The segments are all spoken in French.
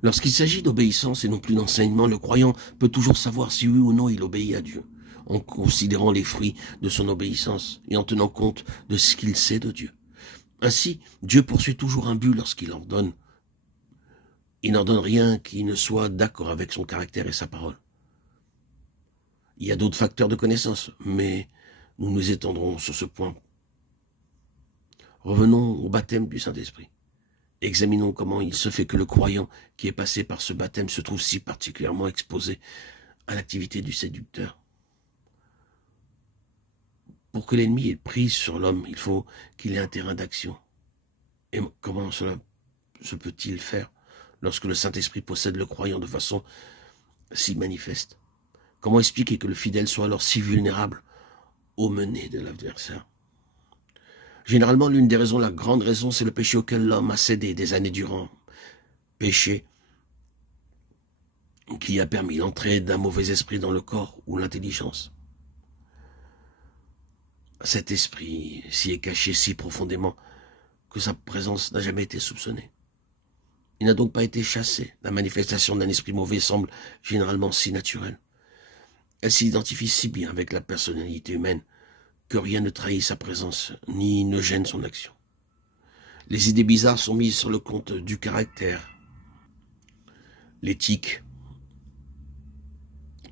Lorsqu'il s'agit d'obéissance et non plus d'enseignement, le croyant peut toujours savoir si oui ou non il obéit à Dieu, en considérant les fruits de son obéissance et en tenant compte de ce qu'il sait de Dieu. Ainsi, Dieu poursuit toujours un but lorsqu'il ordonne. Il n'ordonne rien qui ne soit d'accord avec son caractère et sa parole. Il y a d'autres facteurs de connaissance, mais nous nous étendrons sur ce point. Revenons au baptême du Saint-Esprit. Examinons comment il se fait que le croyant qui est passé par ce baptême se trouve si particulièrement exposé à l'activité du séducteur. Pour que l'ennemi ait prise sur l'homme, il faut qu'il ait un terrain d'action. Et comment cela se peut-il faire lorsque le Saint-Esprit possède le croyant de façon si manifeste? Comment expliquer que le fidèle soit alors si vulnérable aux menées de l'adversaire? Généralement, l'une des raisons, la grande raison, c'est le péché auquel l'homme a cédé des années durant. Péché qui a permis l'entrée d'un mauvais esprit dans le corps ou l'intelligence. Cet esprit s'y est caché si profondément que sa présence n'a jamais été soupçonnée. Il n'a donc pas été chassé. La manifestation d'un esprit mauvais semble généralement si naturelle. Elle s'identifie si bien avec la personnalité humaine que rien ne trahit sa présence ni ne gêne son action. Les idées bizarres sont mises sur le compte du caractère, l'éthique,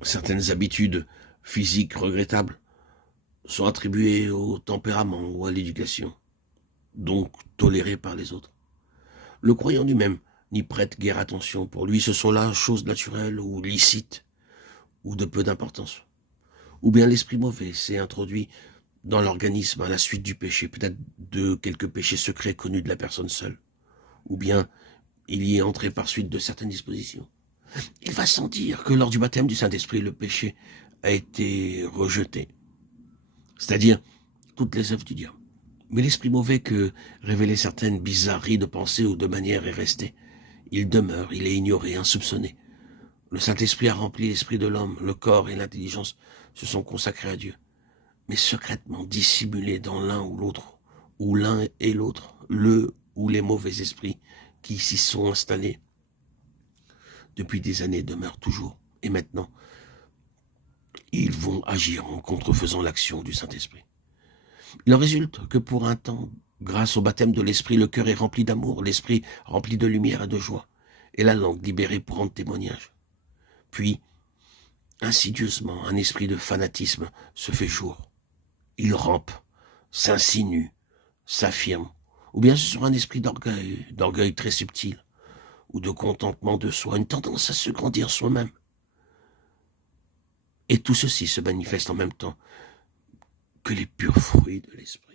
certaines habitudes physiques regrettables sont attribuées au tempérament ou à l'éducation, donc tolérées par les autres. Le croyant lui-même n'y prête guère attention. Pour lui, ce sont là choses naturelles ou licites ou de peu d'importance. Ou bien l'esprit mauvais s'est introduit dans l'organisme à la suite du péché, peut-être de quelques péchés secrets connus de la personne seule. Ou bien il y est entré par suite de certaines dispositions. Il va sans dire que lors du baptême du Saint-Esprit, le péché a été rejeté, c'est-à-dire toutes les œuvres du diable. Mais l'esprit mauvais que révélait certaines bizarreries de pensée ou de manière est resté. Il demeure, il est ignoré, insoupçonné. Le Saint-Esprit a rempli l'esprit de l'homme, le corps et l'intelligence se sont consacrés à Dieu, mais secrètement dissimulés dans l'un ou l'autre, ou l'un et l'autre, le ou les mauvais esprits qui s'y sont installés depuis des années demeurent toujours. Et maintenant, ils vont agir en contrefaisant l'action du Saint-Esprit. Il en résulte que pour un temps, grâce au baptême de l'Esprit, le cœur est rempli d'amour, l'esprit rempli de lumière et de joie, et la langue libérée pour rendre témoignage. Puis, insidieusement, un esprit de fanatisme se fait jour. Il rampe, s'insinue, s'affirme, ou bien ce sera un esprit d'orgueil très subtil, ou de contentement de soi, une tendance à se grandir soi-même. Et tout ceci se manifeste en même temps que les purs fruits de l'esprit.